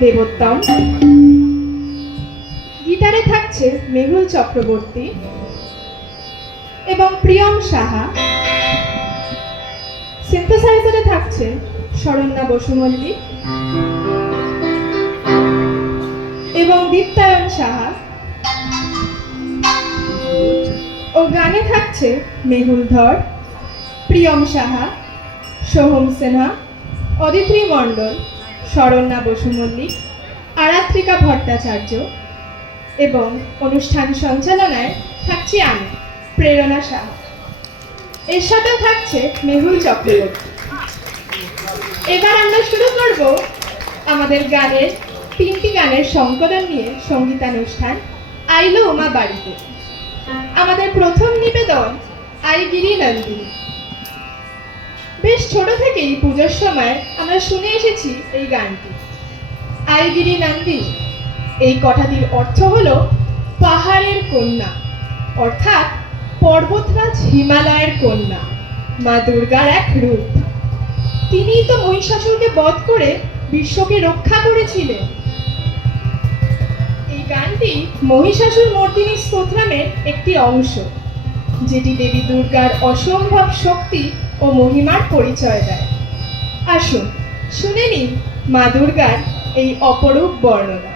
দেবোত্তম, গিটারে থাকছে মেহুল চক্রবর্তী এবং প্রিয়ম সাহা, সিন্থেসাইজারে থাকছে শরণ্যা বসু মল্লিক এবং দীপ্তায়ন সাহা, ও গানে থাকছে মেহুল ধর, প্রিয়ম সাহা, সোহম সিনহা, অদিতি মণ্ডল, শরণ্যা বসু মল্লিক, আরাত্রিকা ভট্টাচার্য এবং অনুষ্ঠান সঞ্চালনায় থাকছি আমি, প্রেরণা সাহা। এর সাথে থাকছে মেহুল চক্রবর্তী। এবার আমরা শুরু করব আমাদের গানের 3টি গানের সংকলন নিয়ে সঙ্গীতানুষ্ঠান আইলো উমা বাড়িতে। আমাদের প্রথম নিবেদন আই গিরি নন্দিনী। বেশ ছোট থেকেই পুজোর সময় আমরা শুনে এসেছি এই গানটি। আই গিরি নন্দিনী এই কথাটির অর্থ হলো পাহাড়ের কন্যা, অর্থাৎ পর্বতরাজ হিমালয়ের কন্যা, মা দুর্গার এক রূপ। তিনিই তো মহিষাসুরকে বধ করে বিশ্বকে রক্ষা করেছিলেন। এই গানটি মহিষাসুর মর্দিনী স্তোত্রামের একটি অংশ, যেটি দেবী দুর্গার অসম্ভব শক্তি ও মহিমার পরিচয় দেয়। আসুন শুনে নিন মা দুর্গার এই অপরূপ বর্ণনা।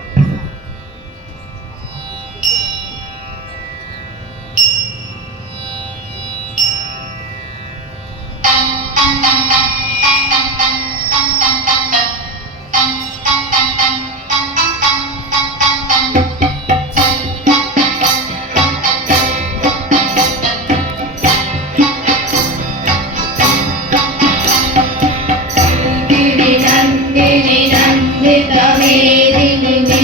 नंदिनी नंदित मेदिनी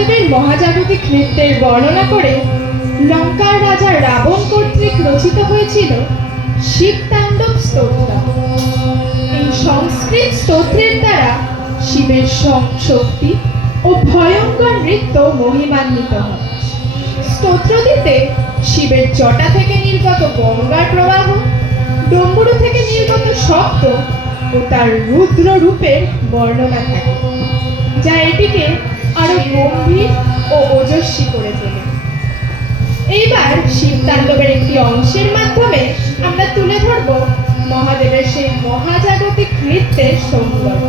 মহাদেবের মহাজাগতিক নৃত্যের বর্ণনা করে লঙ্কার রাজা রাবণ কর্তৃক রচিত হয়েছিল শিব তাণ্ডব স্তোত্র। এই সংস্কৃত স্তোত্রের দ্বারা শিবের শক্তি ও ভয়ঙ্কর নৃত্য মহিমান্বিত হয়। স্তোত্রটিতে শিবের জটা থেকে নির্গত গঙ্গার প্রবাহ, ডমরু থেকে নির্গত শব্দ ও তার রুদ্র রূপের বর্ণনা থাকে, যা এটিকে আরো গম্ভীর ও ওজস্বী করে তোলে। এইবার শিব তাণ্ডবের একটি অংশের মাধ্যমে আমরা তুলে ধরব মহাদেবের সেই মহাজাগতিক নৃত্যের সৌন্দর্য।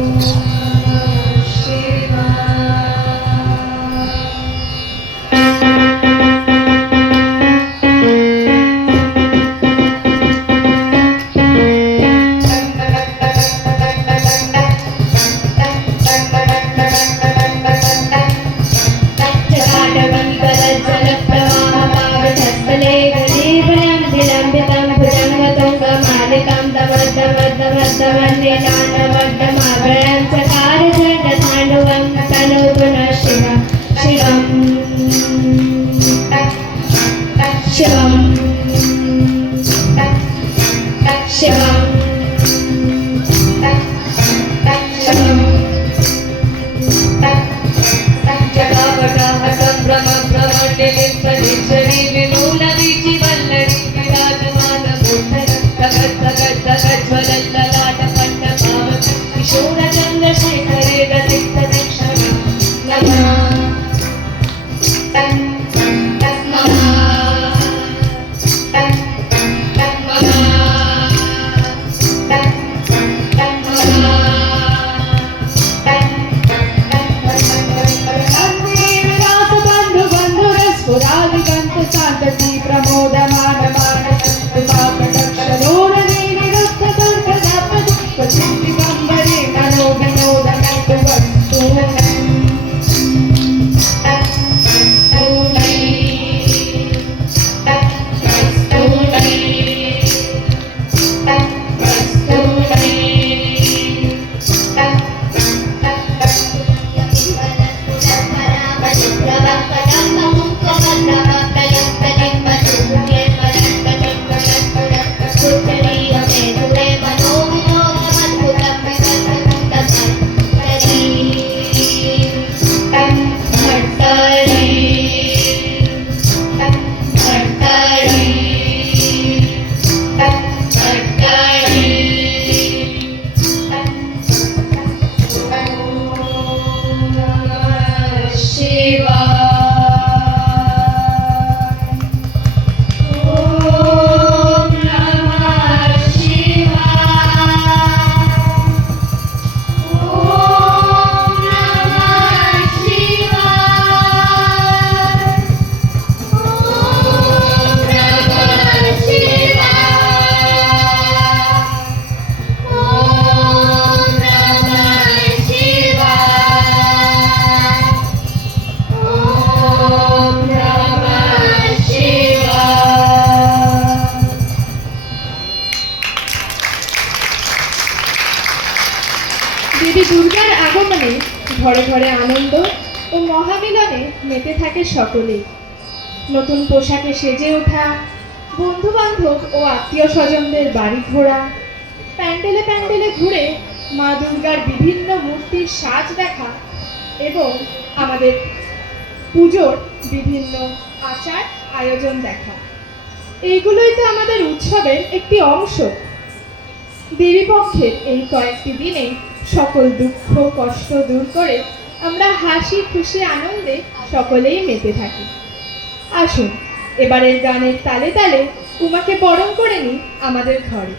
দেবী দুর্গার আগমনে ঘরে ঘরে আনন্দ ও মহামিলনে মেতে থাকে সকলেই। নতুন পোশাকে সেজে ওঠা, বন্ধু বান্ধব ও আত্মীয় স্বজনদের বাড়ি ঘোরা, প্যান্ডেলে প্যান্ডেলে ঘুরে মা দুর্গার বিভিন্ন মূর্তির সাজ দেখা এবং আমাদের পুজোর বিভিন্ন আচার আয়োজন দেখা, এইগুলোই তো আমাদের উৎসবের একটি অংশ। দেবীপক্ষের এই কয়েকটি দিনে সকল দুঃখ কষ্ট দূর করে আমরা হাসি খুশি আনন্দে সকলেই মেতে থাকি। আসুন এবারের গানের তালে তালে উমাকে বরণ করে নিই আমাদের ঘরে।